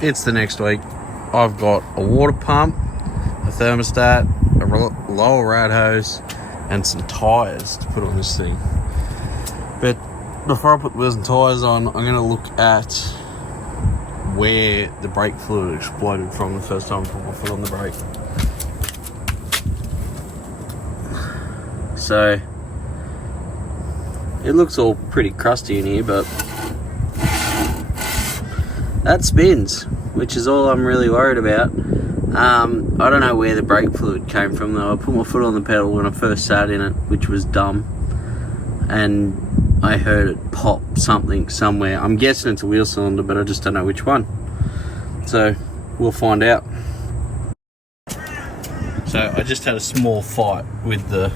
it's the next week. I've got a water pump, a thermostat, a lower rad hose, and some tyres to put on this thing. But before I put wheels and tyres on, I'm going to look at where the brake fluid exploded from the first time I put my foot on the brake. So it looks all pretty crusty in here, but that spins, which is all I'm really worried about. I don't know where the brake fluid came from though. I put my foot on the pedal when I first sat in it, which was dumb, and I heard it pop something somewhere. I'm guessing it's a wheel cylinder, but I just don't know which one. So we'll find out. So I just had a small fight with the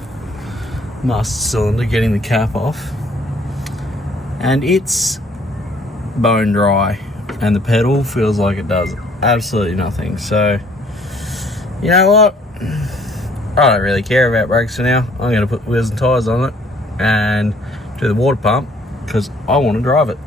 master cylinder getting the cap off, and it's bone dry, and the pedal feels like it does absolutely nothing. So you know what, I don't really care about brakes for now. I'm going to put wheels and tyres on it and do the water pump because I want to drive it.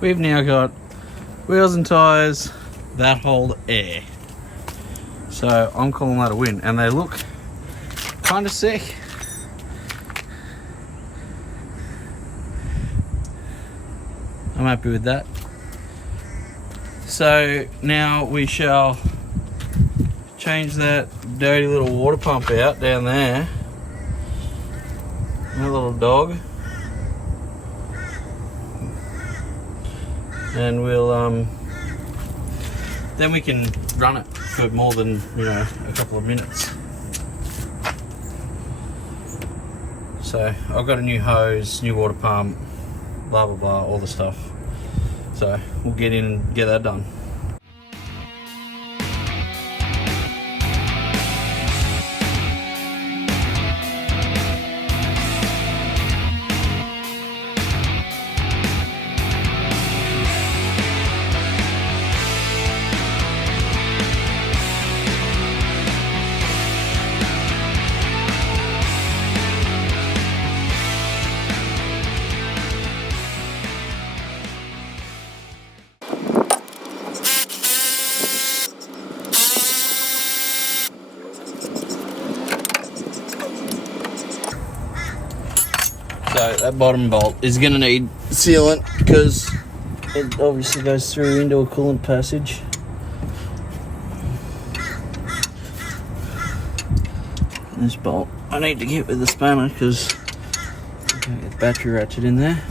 We've now got wheels and tyres that hold air. So I'm calling that a win, and they look kind of sick. I'm happy with that. So now we shall change that dirty little water pump out down there. That little dog. And we'll then we can run it for more than, you know, a couple of minutes. So I've got a new hose, new water pump, blah blah blah, all the stuff. So we'll get in and get that done. So that bottom bolt is going to need sealant because it obviously goes through into a coolant passage. This bolt I need to get with the spanner because I can't get the battery ratchet in there.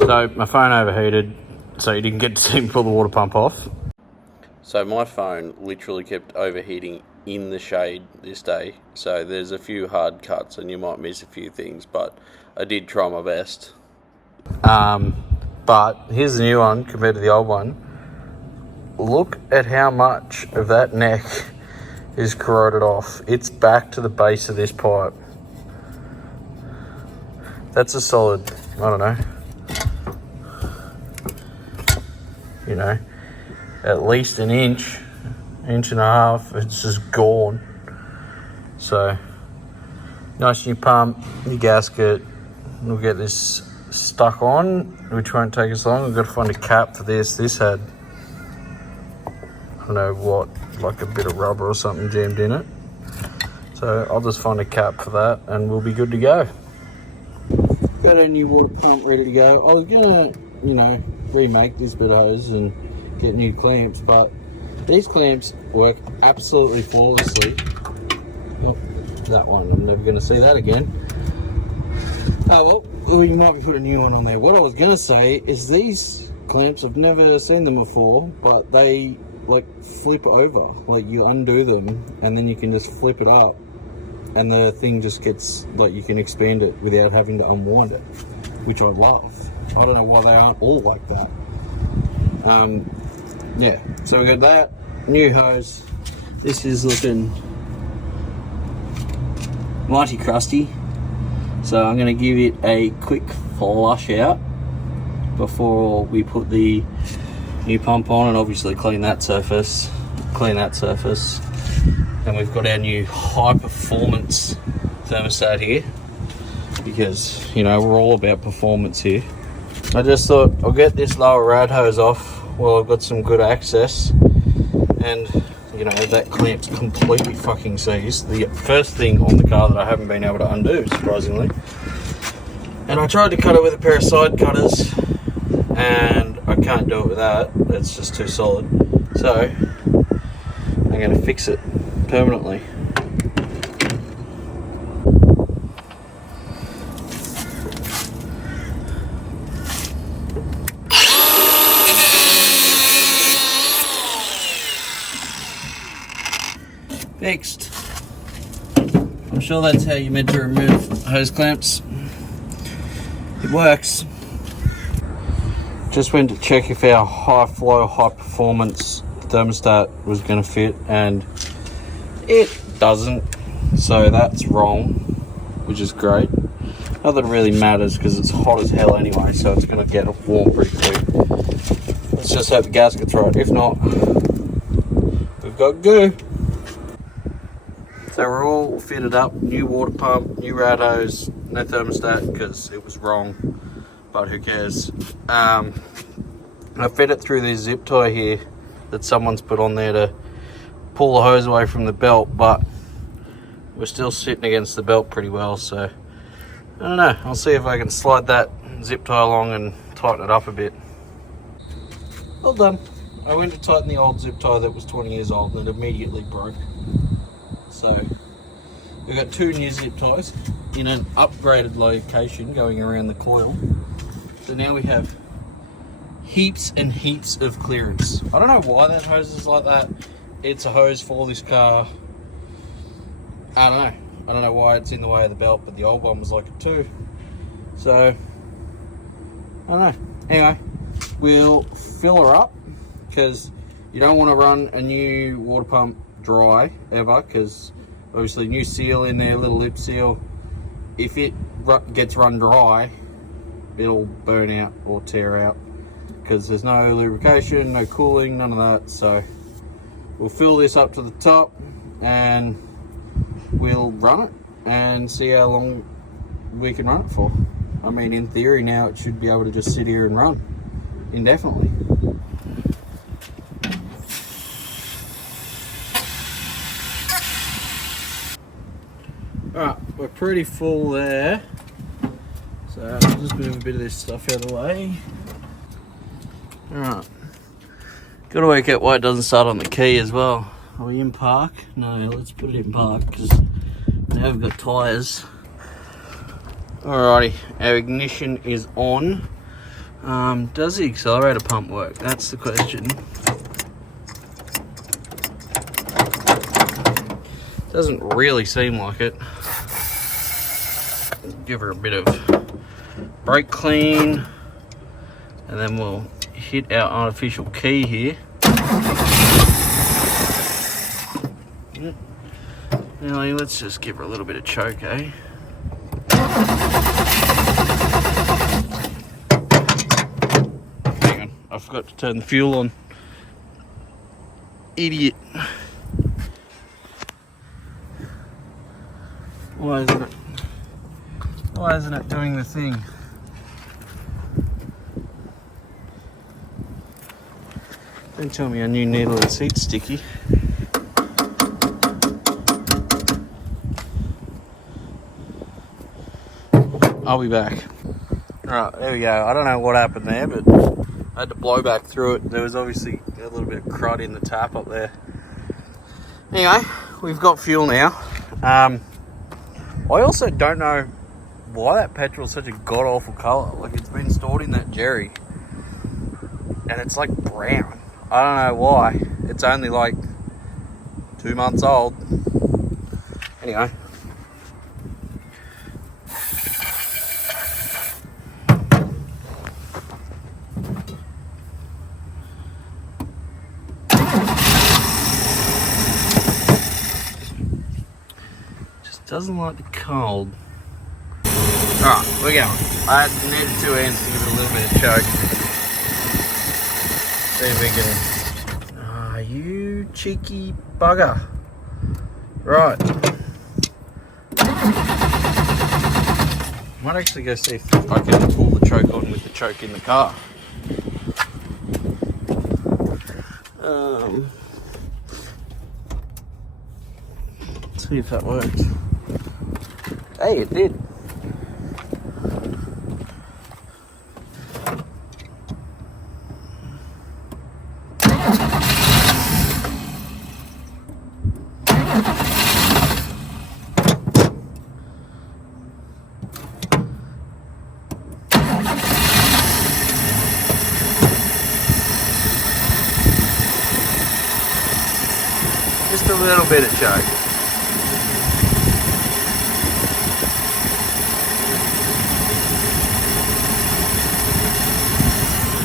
So my phone overheated, so you didn't get to see me pull the water pump off. So my phone literally kept overheating in the shade this day. So there's a few hard cuts and you might miss a few things, but I did try my best. But here's the new one compared to the old one. Look at how much of that neck is corroded off. It's back to the base of this pipe. That's a solid, I don't know, you know, at least an inch and a half. It's just gone. So nice new pump, new gasket. We'll get this stuck on, which won't take us long. We've got to find a cap for this. This had, I don't know what, like a bit of rubber or something jammed in it. So I'll just find a cap for that and we'll be good to go. Got a new water pump ready to go. I was gonna, you know, remake this bit of hose and get new clamps, but these clamps work absolutely flawlessly. Oh, that one, I'm never gonna see that again. Oh well, we might be putting a new one on there. What I was gonna say is these clamps, I've never seen them before, but they like flip over. Like you undo them and then you can just flip it up and the thing just gets, like you can expand it without having to unwind it, which I love. I don't know why they aren't all like that. Yeah, so we got that, new hose. This is looking mighty crusty. So I'm gonna give it a quick flush out before we put the new pump on, and obviously clean that surface. And we've got our new high performance thermostat here because, you know, we're all about performance here. I just thought I'll get this lower rad hose off while I've got some good access, and you know, that clamp's completely fucking seized. The first thing on the car that I haven't been able to undo, surprisingly. And I tried to cut it with a pair of side cutters, and I can't do it with that. It's just too solid. So I'm going to fix it permanently. Fixed. I'm sure that's how you're meant to remove hose clamps. It works. Just went to check if our high flow, high performance thermostat was going to fit, and it doesn't. So that's wrong, which is great. Not that it really matters because it's hot as hell anyway, so it's going to get warm pretty quick. Let's just hope the gasket's right. If not, we've got goo. So we're all fitted up, new water pump, new rad hose, no thermostat because it was wrong, but who cares. I fed it through this zip tie here that someone's put on there to pull the hose away from the belt, but we're still sitting against the belt pretty well, so I don't know. I'll see if I can slide that zip tie along and tighten it up a bit. Well done. I went to tighten the old zip tie that was 20 years old and it immediately broke. So we've got two new zip ties in an upgraded location going around the coil. So now we have heaps and heaps of clearance. I don't know why that hose is like that. It's a hose for this car. I don't know why it's in the way of the belt, but the old one was like it too. So I don't know. Anyway, we'll fill her up because you don't want to run a new water pump dry ever, because obviously new seal in there, little lip seal. If it gets run dry, it'll burn out or tear out because there's no lubrication, no cooling, none of that. So we'll fill this up to the top and we'll run it and see how long we can run it for. I mean, in theory now it should be able to just sit here and run indefinitely. Alright, we're pretty full there, so I'll just move a bit of this stuff out of the way. Alright, gotta work out why it doesn't start on the key as well. Are we in park? No, let's put it in park because now we've got tyres. Alrighty, our ignition is on. Does the accelerator pump work? That's the question. Doesn't really seem like it. Give her a bit of brake clean and then we'll hit our artificial key here. Now let's just give her a little bit of choke, eh? Hang on, I forgot to turn the fuel on. Idiot. Why isn't it doing the thing? Don't tell me our new needle and seat's sticky. I'll be back. Alright, there we go. I don't know what happened there, but I had to blow back through it. There was obviously a little bit of crud in the tap up there. Anyway, we've got fuel now. I also don't know why that petrol is such a god-awful colour. Like, it's been stored in that jerry and it's like brown. I don't know why. it's only like 2 months old. Anyway. Just doesn't like the cold. Alright, we're going. I needed 2 hands to give it a little bit of choke. See if we can... Ah, you cheeky bugger. Right. Might actually go see if I can pull the choke on with the choke in the car. See if that works. Hey, it did. Just a little bit of choke.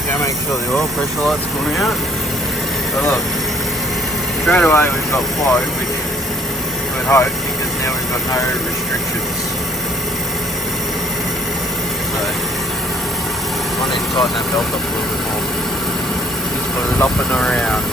Gotta make sure the oil pressure light's coming out. But look, straight away we've got flow, which you would hope, because now we've got no restrictions. So, I need to tighten that belt up a little bit more. Just flopping around.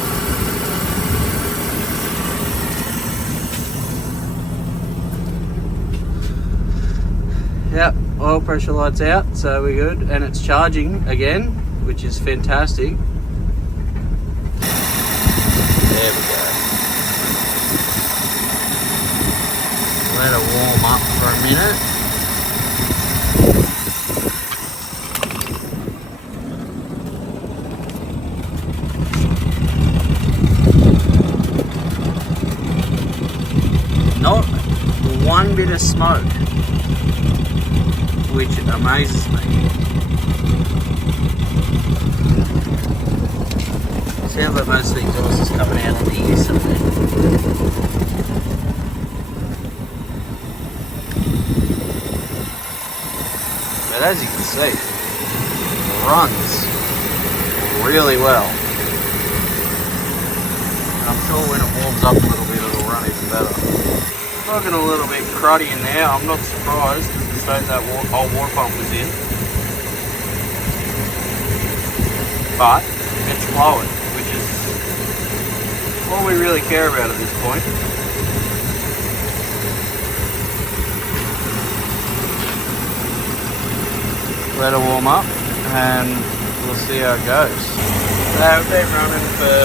Yep, oil pressure light's out, so we're good, and it's charging again, which is fantastic. There we go. Let it warm up for a minute. Not one bit of smoke, which amazes me. Sounds like most of the exhaust is coming out of the ear somewhere. But as you can see, it runs really well. And I'm sure when it warms up a little bit, it'll run even better. Looking a little bit cruddy in there. I'm not surprised, because the state that old water pump was in. But it's flowing, which is all we really care about at this point. Let it warm up and we'll see how it goes. So we've been running for,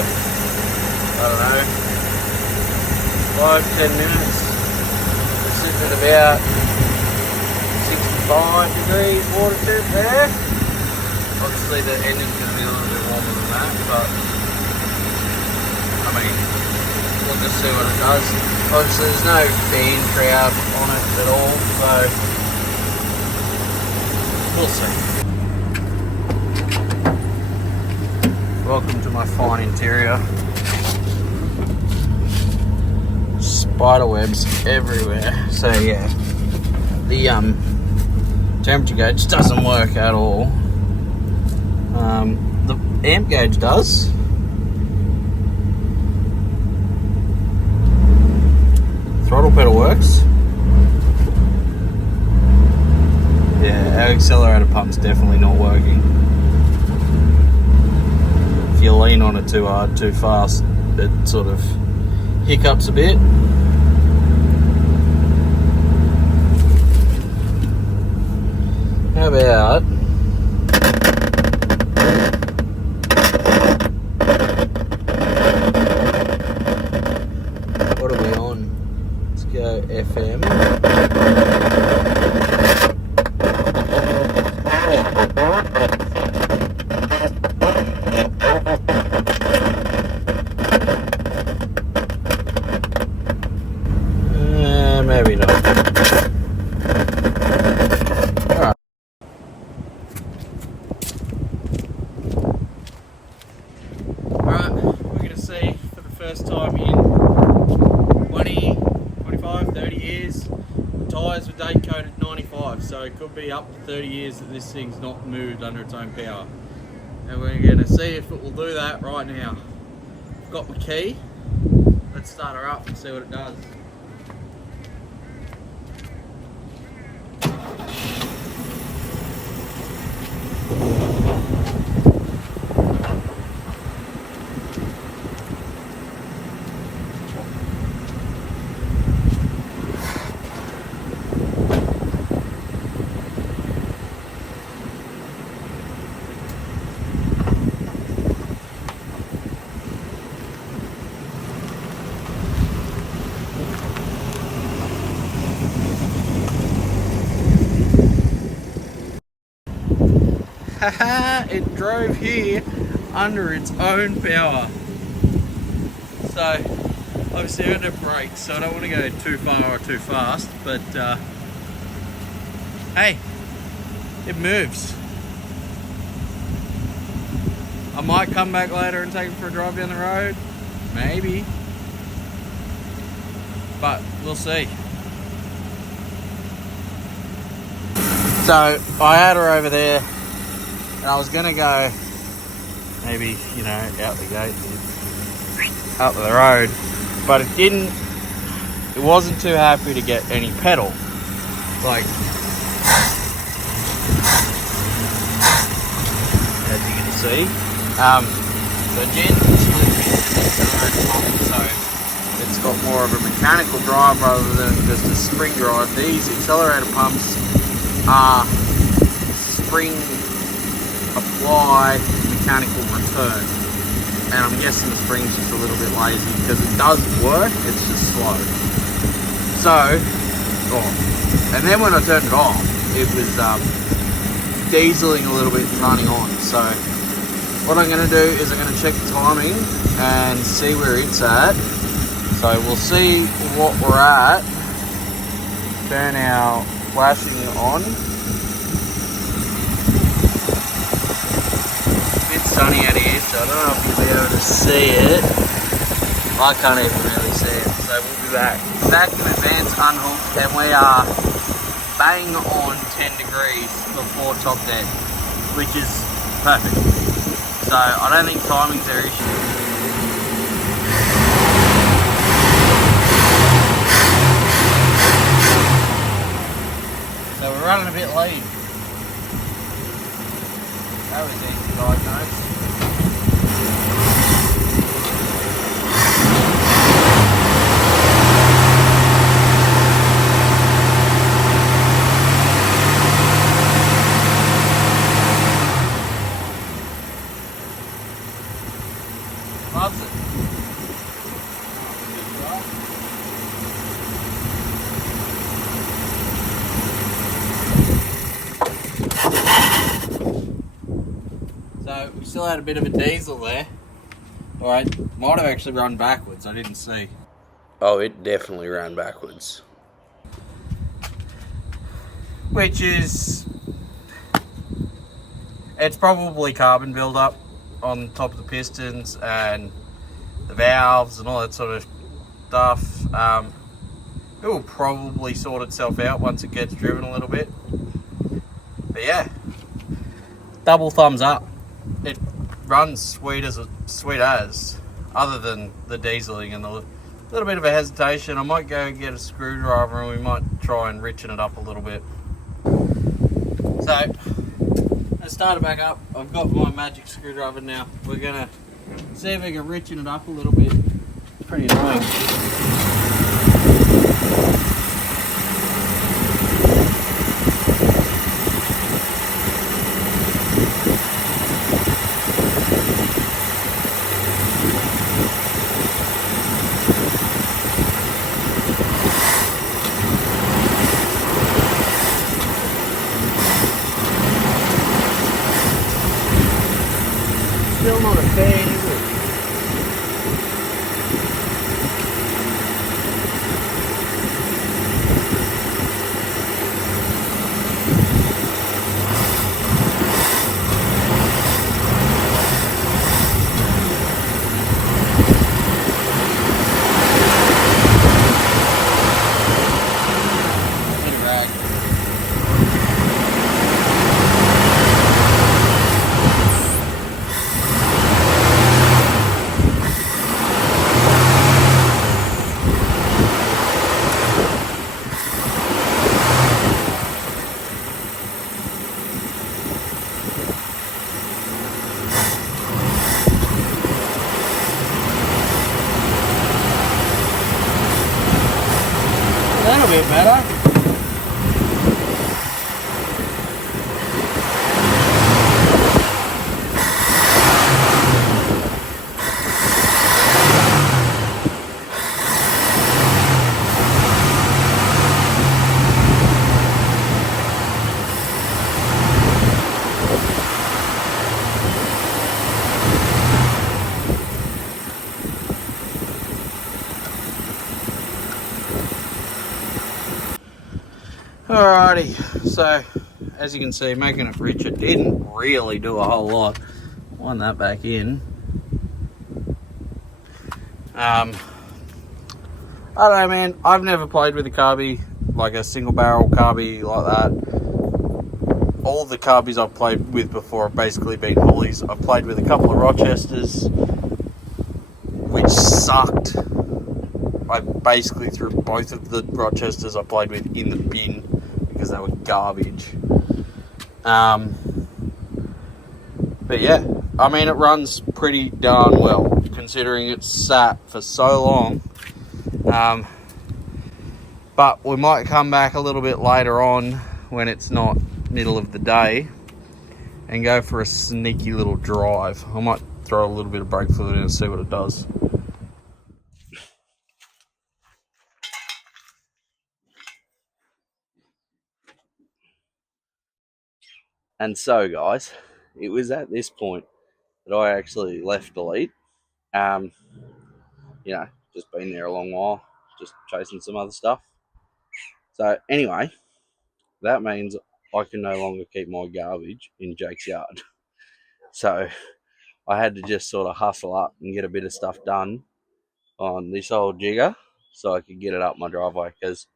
I don't know, 5-10 minutes. We're sitting at about 65 degrees water temp there. Obviously the engine's going to be a little bit warmer than that, but I mean, we'll just see what it does. Obviously there's no fan crowd on it at all, so we'll see. Welcome to my fine interior. Spider webs everywhere. So yeah, the temperature gauge doesn't work at all. The amp gauge does. Throttle pedal works. Yeah, our accelerator pump's definitely not working. If you lean on it too hard, too fast, it sort of hiccups a bit. How about what are we on? Let's go FM. Maybe not. Alright. Alright, we're going to see for the so it could be up to 30 years that this thing's not moved under its own power. And we're going to see if it will do that right now. I've got my key. Let's start her up and see what it does. Haha, it drove here under its own power. So obviously I had to brake, so I don't want to go too far or too fast, but hey, it moves. I might come back later and take it for a drive down the road, maybe, but we'll see. So I had her over there, and I was gonna go maybe, you know, out the gate and up the road, but it wasn't too happy to get any pedal. Like, as you can see, the Gen split so it's got more of a mechanical drive rather than just a spring drive. These accelerator pumps are spring apply mechanical return, and I'm guessing the spring's just a little bit lazy because it does work, it's just slow. So, and then when I turned it off, it was dieseling a little bit and running on. So what I'm going to do is I'm going to check the timing and see where it's at. So we'll see what we're at. Turn our flashing on. Sunny out here, so I don't know if you'll be able to see it. I can't even really see it, so we'll be back. Vacuum advance unhooked, and we are bang on 10 degrees before top dead, which is perfect. So I don't think timing's our issue. So we're running a bit late. That was easy to diagnose. Loves it. So we still had a bit of a diesel there. Alright, might have actually run backwards, I didn't see. Oh, it definitely ran backwards. Which is, it's probably carbon buildup on top of the pistons and the valves and all that sort of stuff. It will probably sort itself out once it gets driven a little bit. But yeah, double thumbs up. It runs sweet as, other than the dieseling and the little bit of a hesitation. I might go get a screwdriver and we might try and richen it up a little bit. So let's start it back up. I've got my magic screwdriver now. We're gonna see if we can richen it up a little bit. It's pretty annoying. Still not a fan, is it? little bit better. Alrighty, so as you can see, making it richer didn't really do a whole lot. Wind that back in. I don't know, man. I've never played with a carby, like a single barrel carby like that. All the carbies I've played with before have basically been Hollies. I've played with a couple of Rochesters, which sucked. I basically threw both of the Rochesters I played with in the bin because they were garbage. But yeah, I mean, it runs pretty darn well considering it's sat for so long. But we might come back a little bit later on when it's not middle of the day and go for a sneaky little drive. I might throw a little bit of brake fluid in and see what it does. And so, guys, it was at this point that I actually left Elite. You know, just been there a long while, just chasing some other stuff. So anyway, that means I can no longer keep my garbage in Jake's yard. So I had to just sort of hustle up and get a bit of stuff done on this old jigger so I could get it up my driveway because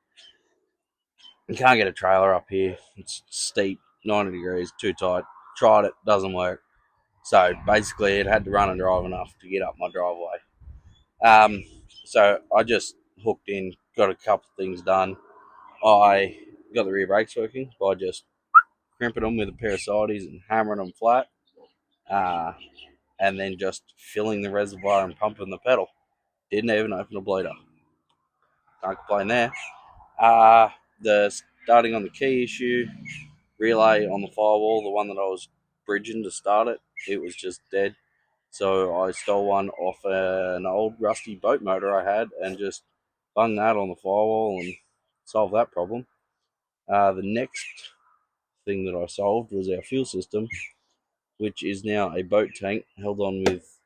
you can't get a trailer up here. It's steep, 90 degrees, too tight. Tried it, doesn't work. So basically, it had to run and drive enough to get up my driveway. So I just hooked in, got a couple of things done. I got the rear brakes working by just crimping them with a pair of sideys and hammering them flat, and then just filling the reservoir and pumping the pedal. Didn't even open a bleeder. Can't complain there. The starting on the key issue, relay on the firewall, the one that I was bridging to start it, it was just dead. So I stole one off an old rusty boat motor I had and just bung that on the firewall and solved that problem. The next thing that I solved was our fuel system, which is now a boat tank held on with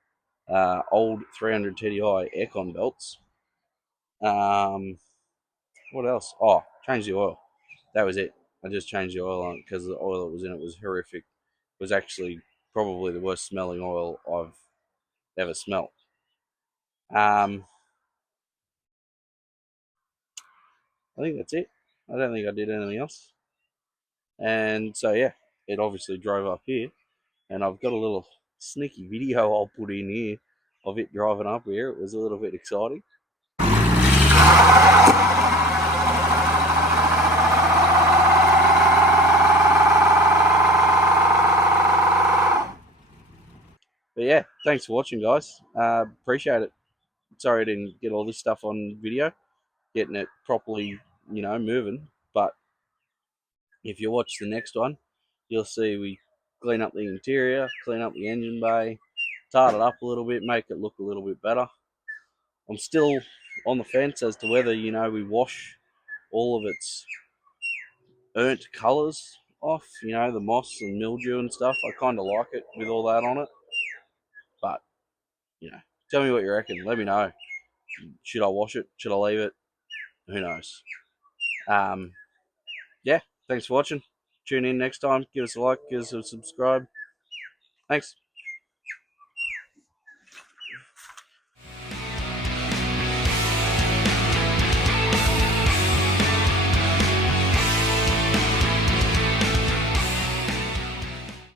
old 300 TDI aircon belts. What else? Oh, change the oil. That was it. I just changed the oil on it because the oil that was in it was horrific. It was actually probably the worst smelling oil I've ever smelt. I think that's it. I don't think I did anything else. And so yeah, it obviously drove up here, and I've got a little sneaky video I'll put in here of it driving up here. It was a little bit exciting. But yeah, thanks for watching, guys. Appreciate it. Sorry I didn't get all this stuff on video, getting it properly, moving. But if you watch the next one, you'll see we clean up the interior, clean up the engine bay, tart it up a little bit, make it look a little bit better. I'm still on the fence as to whether, we wash all of its burnt colours off, the moss and mildew and stuff. I kind of like it with all that on it. But, tell me what you reckon. Let me know. Should I wash it? Should I leave it? Who knows? Yeah, thanks for watching. Tune in next time. Give us a like, give us a subscribe. Thanks.